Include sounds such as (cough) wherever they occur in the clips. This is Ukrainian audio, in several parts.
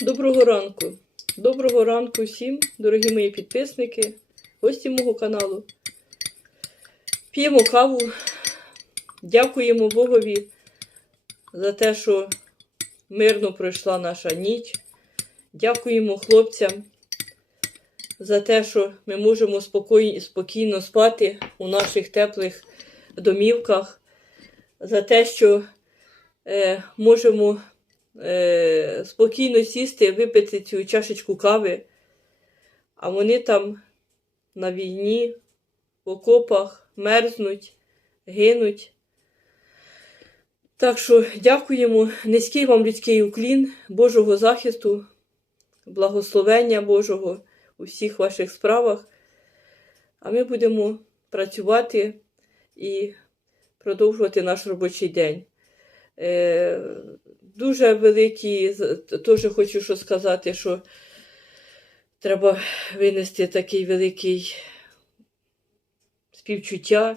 Доброго ранку. Доброго ранку всім, дорогі мої підписники, гості мого каналу. П'ємо каву. Дякуємо Богові за те, що мирно пройшла наша ніч. Дякуємо хлопцям за те, що ми можемо спокій- спокійно спати у наших теплих домівках, за те, що е, можемо е, спокійно сісти, випити цю чашечку кави, а вони там на війні, в окопах мерзнуть, гинуть. Так що дякуємо, низький вам людський уклін, Божого захисту, благословення Божого у всіх ваших справах. А ми будемо працювати і продовжувати наш робочий день. Е, дуже великі, теж хочу що сказати, що треба винести такий великий співчуття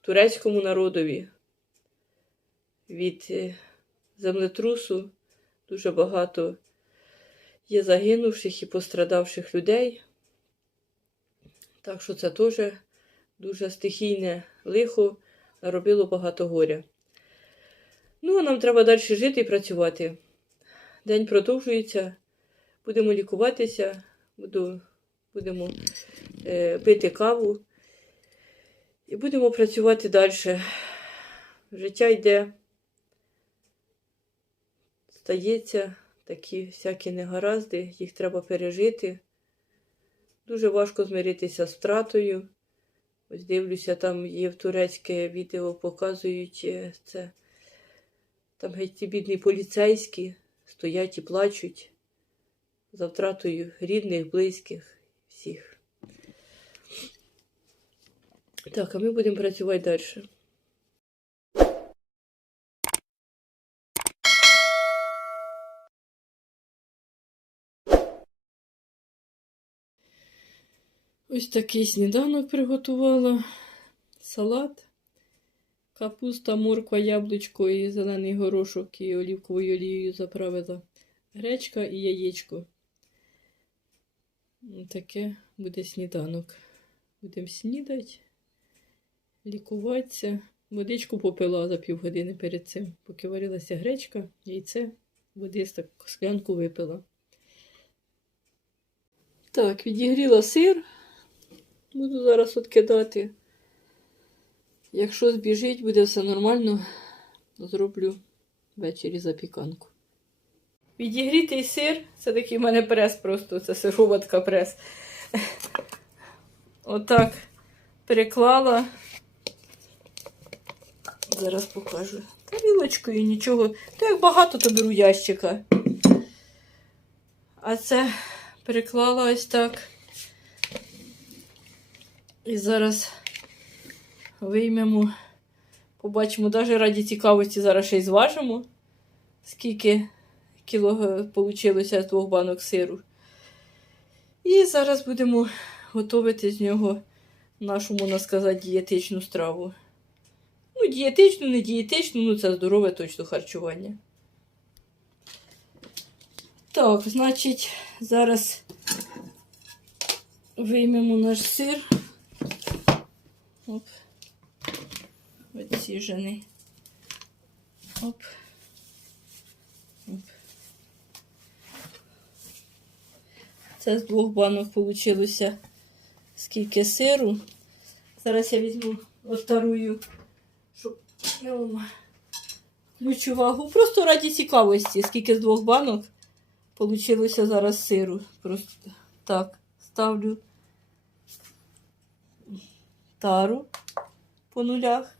турецькому народові від е, землетрусу. Дуже багато є загинувших і пострадавших людей. Так що це теж дуже стихійне лихо наробило багато горя. Ну, а нам треба далі жити і працювати. День продовжується, будемо лікуватися, буду, будемо е, пити каву і будемо працювати далі. Життя йде, стається такі всякі негаразди, їх треба пережити. Дуже важко змиритися з втратою. Ось дивлюся, там є в турецьке відео, показують е, це. Там геть ті бідні поліцейські стоять і плачуть за втратою рідних, близьких, всіх. Так, а ми будемо працювати далі. Ось такий сніданок приготувала. Салат, капуста, морква, яблучко і зелений горошок і олівковою олією заправила. Гречка і яєчко. Таке буде сніданок. Будемо снідати, лікуватися. Водичку попила за півгодини перед цим, поки варилася гречка, яйце, води так склянку випила. Так, відігріла сир. Буду зараз откидати. Якщо збіжить, буде все нормально, зроблю ввечері запіканку. Відігрітий сир, це такий в мене прес просто, це сироватка прес. Отак переклала. Зараз покажу. Тарілочкою нічого. То як багато, то беру ящика. А це переклала ось так. І зараз виймемо, побачимо, навіть раді цікавості зараз ще й зважимо, скільки кіло вийшло з двох банок сиру. І зараз будемо готувати з нього нашу, можна сказати, дієтичну страву. Ну, дієтичну, не дієтичну, ну це здорове точно харчування. Так, значить, зараз виймемо наш сир. Оп. Відсіжений. Оп. Оп. Це з двох банок вийшло скільки сиру. Зараз я візьму отарую, щоб я вам включу вагу. Просто раді цікавості, скільки з двох банок вийшло зараз сиру. Просто так, ставлю тару по нулях.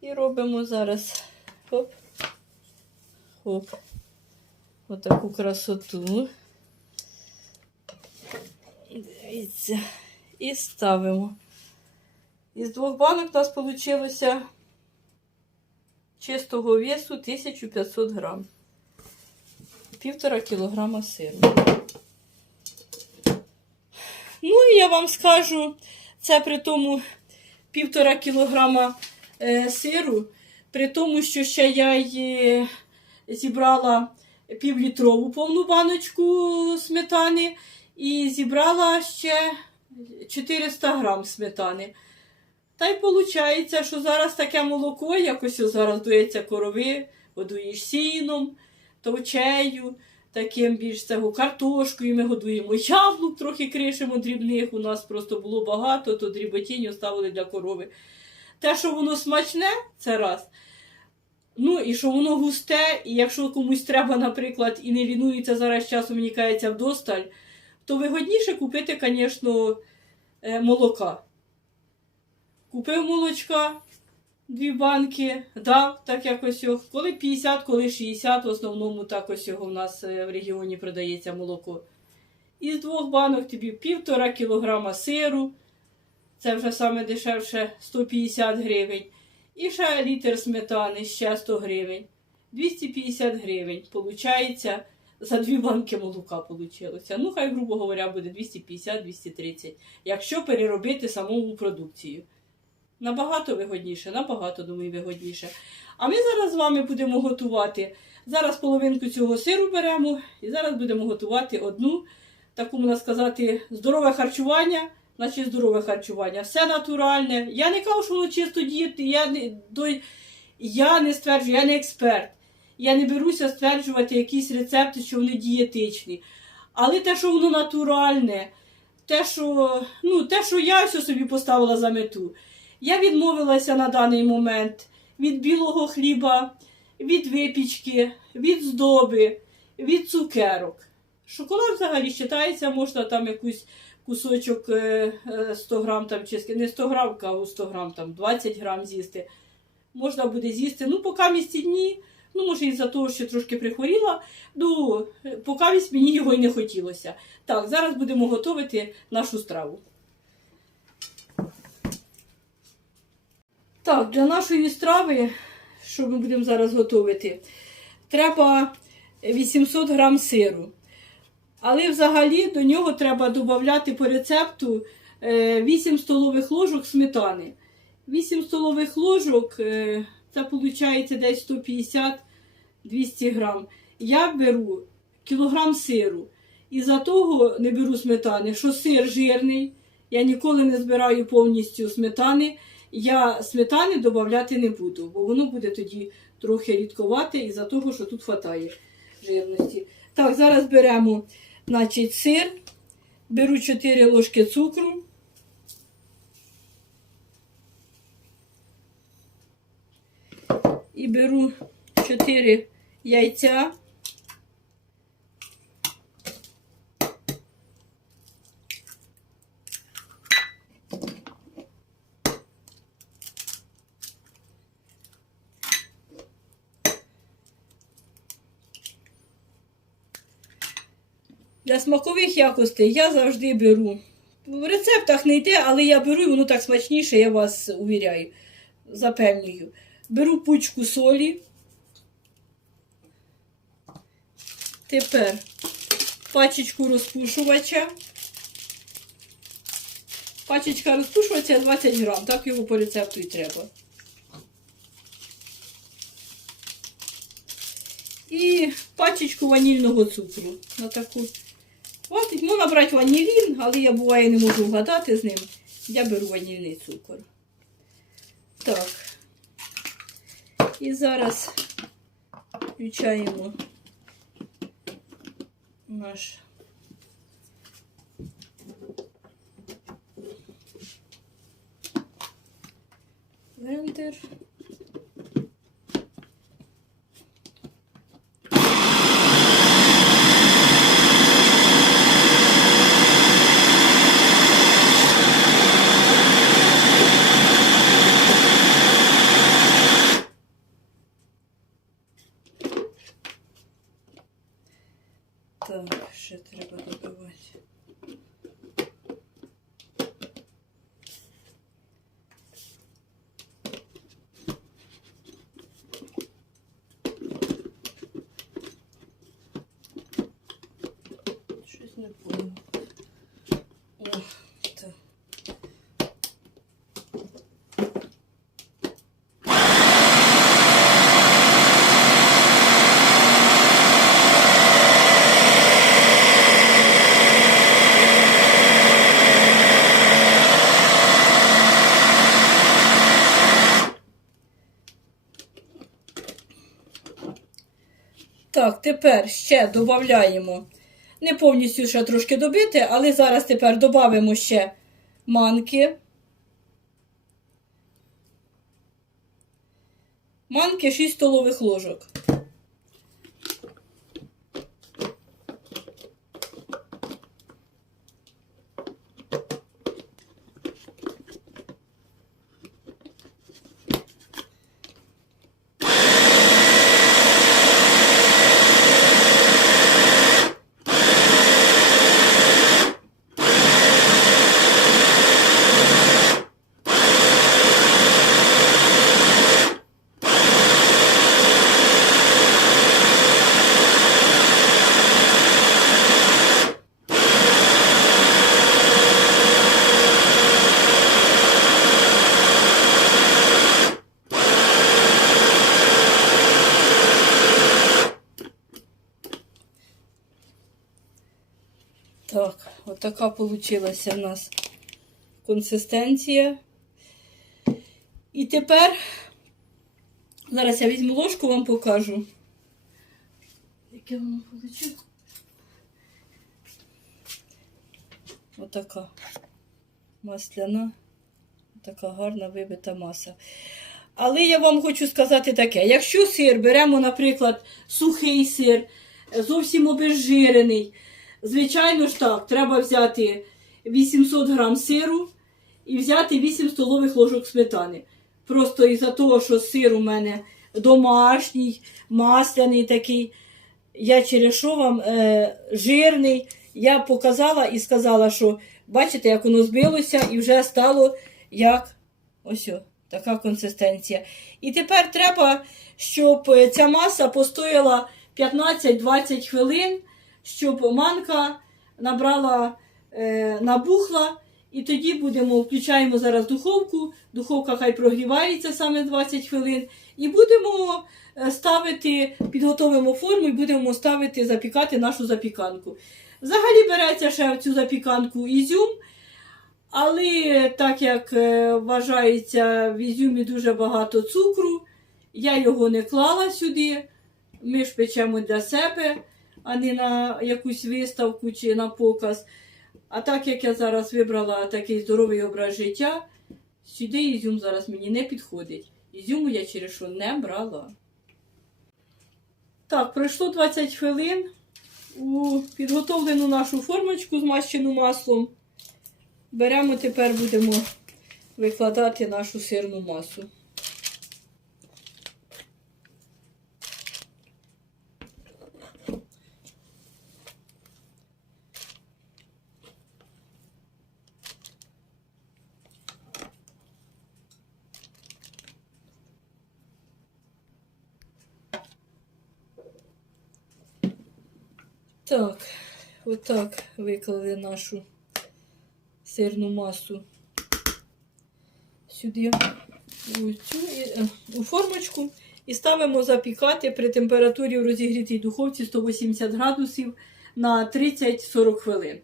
І робимо зараз хоп, хоп, отаку красоту. Дивіться. І ставимо. Із двох банок у нас вийшло чистого весу 1500 грам. Півтора кілограма сиру. Ну, і я вам скажу, це при тому півтора кілограма сиру, при тому, що ще я й е, зібрала півлітрову повну баночку сметани і зібрала ще 400 грам сметани. Та й виходить, що зараз таке молоко, якось ось зараз дується корови, годуєш сіном, товчею, таким більш цього картошкою ми годуємо. Яблук трохи кришимо дрібних. У нас просто було багато, то дріботінь оставили для корови. Те, що воно смачне, це раз. Ну і що воно густе, і якщо комусь треба, наприклад, і не лінується зараз часом, мені кається вдосталь, то вигодніше купити, звісно, е, молока. Купив молочка, дві банки, дав так якось. Коли 50, коли 60, в основному так ось його в нас е, в регіоні продається молоко. Із двох банок тобі півтора кілограма сиру, це вже саме дешевше 150 гривень. І ще літр сметани, ще 100 гривень. 250 гривень. Получається, за дві банки молока получилося. Ну, хай, грубо говоря, буде 250-230, якщо переробити саму продукцію. Набагато вигодніше, набагато, думаю, вигодніше. А ми зараз з вами будемо готувати. Зараз половинку цього сиру беремо і зараз будемо готувати одну, таку, можна сказати, здорове харчування. Значить, здорове харчування. Все натуральне. Я не кажу, що воно чисто дієти. Я не, до, я не стверджую, я не експерт. Я не беруся стверджувати якісь рецепти, що вони дієтичні. Але те, що воно натуральне, те, що, ну, те, що я все собі поставила за мету. Я відмовилася на даний момент від білого хліба, від випічки, від здоби, від цукерок. Шоколад взагалі вважається, можна там якусь кусочок е, е, 100 грам там, чи не 100 грам, каву 100 грам, там 20 грам з'їсти. Можна буде з'їсти. Ну, поки місці дні, ну, може, із-за того, що трошки прихворіла, ну, е, поки мені його й не хотілося. Так, зараз будемо готувати нашу страву. Так, для нашої страви, що ми будемо зараз готувати, треба 800 грам сиру. Але взагалі до нього треба додати по рецепту е, 8 столових ложок сметани. 8 столових ложок е, це виходить десь 150-200 грам. Я беру кілограм сиру. І за того не беру сметани, що сир жирний. Я ніколи не збираю повністю сметани. Я сметани додати не буду, бо воно буде тоді трохи рідковате із-за того, що тут вистачає жирності. Так, зараз беремо значить, сир, беру 4 ложки цукру. І беру 4 яйця. Для смакових якостей я завжди беру. В рецептах не йде, але я беру і воно так смачніше, я вас увіряю, запевнюю. Беру пучку солі. Тепер пачечку розпушувача. Пачечка розпушувача 20 грам, так його по рецепту і треба. І пачечку ванільного цукру. На таку. Хватить, можна брати ванілін, але я буває не можу вгадати з ним. Я беру ванільний цукор. Так. І зараз включаємо наш блендер. Так, ще треба додавати. Щось не поняла. О, так. Так, тепер ще додаємо. Не повністю ще трошки добити, але зараз тепер додамо ще манки. Манки 6 столових ложок. Так, отака получилася в нас консистенція. І тепер, зараз я візьму ложку, вам покажу. Яке воно вийшло? Отака масляна, така гарна вибита маса. Але я вам хочу сказати таке: якщо сир беремо, наприклад, сухий сир, зовсім обезжирений, звичайно ж так, треба взяти 800 грам сиру і взяти 8 столових ложок сметани. Просто із-за того, що сир у мене домашній, масляний такий, я через що вам е, жирний, я показала і сказала, що бачите, як воно збилося і вже стало як ось о, така консистенція. І тепер треба, щоб е, ця маса постояла 15-20 хвилин, щоб манка набрала, е, набухла. І тоді будемо, включаємо зараз духовку. Духовка хай прогрівається саме 20 хвилин. І будемо е, ставити, підготовимо форму і будемо ставити, запікати нашу запіканку. Взагалі береться ще в цю запіканку ізюм. Але так як е, вважається в ізюмі дуже багато цукру, я його не клала сюди. Ми ж печемо для себе, а не на якусь виставку чи на показ. А так як я зараз вибрала такий здоровий образ життя, сюди ізюм зараз мені не підходить. Ізюму я через що не брала. Так, пройшло 20 хвилин. У підготовлену нашу формочку змащену маслом. Беремо тепер будемо викладати нашу сирну масу. Так, отак виклали нашу сирну масу сюди у, цю, е, у формочку і ставимо запікати при температурі в розігрітій духовці 180 градусів на 30-40 хвилин.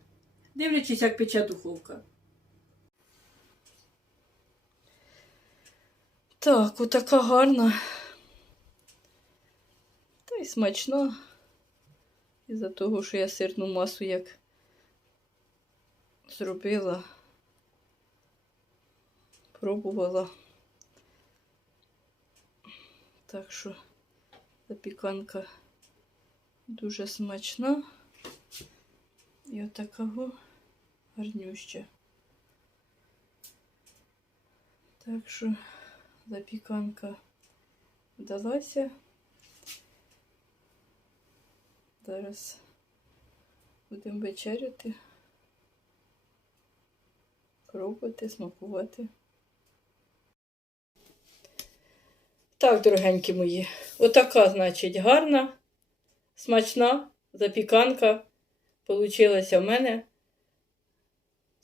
Дивлячись, як пече духовка. Так, отака гарна. Та й смачна. Із-за того, що я сирну масу як зробила, пробувала. Так що запіканка дуже смачна. І отакого гарнюща. Так що запіканка вдалася. Зараз будемо вечеряти, пробувати, смакувати. Так, дорогенькі мої, отака, значить, гарна, смачна запіканка получилася в мене.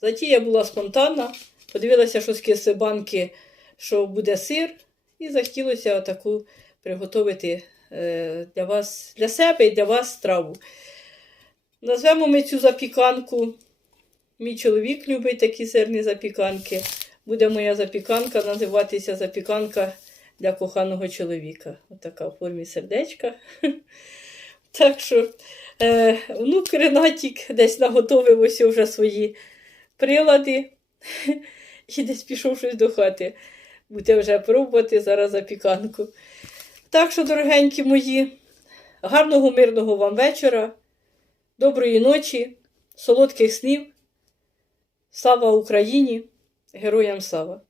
Затія була спонтанна. Подивилася, що з киси банки, що буде сир, і захотілося отаку приготувати для вас, для себе і для вас страву. Назвемо ми цю запіканку. Мій чоловік любить такі сирні запіканки. Буде моя запіканка називатися запіканка для коханого чоловіка. Отака в формі сердечка. (laughs) Так що е, внук Ренатік десь наготовив ось вже свої прилади (laughs) і десь пішов щось до хати. Буде вже пробувати зараз запіканку. Так що, дорогенькі мої, гарного мирного вам вечора, доброї ночі, солодких снів. Слава Україні! Героям слава!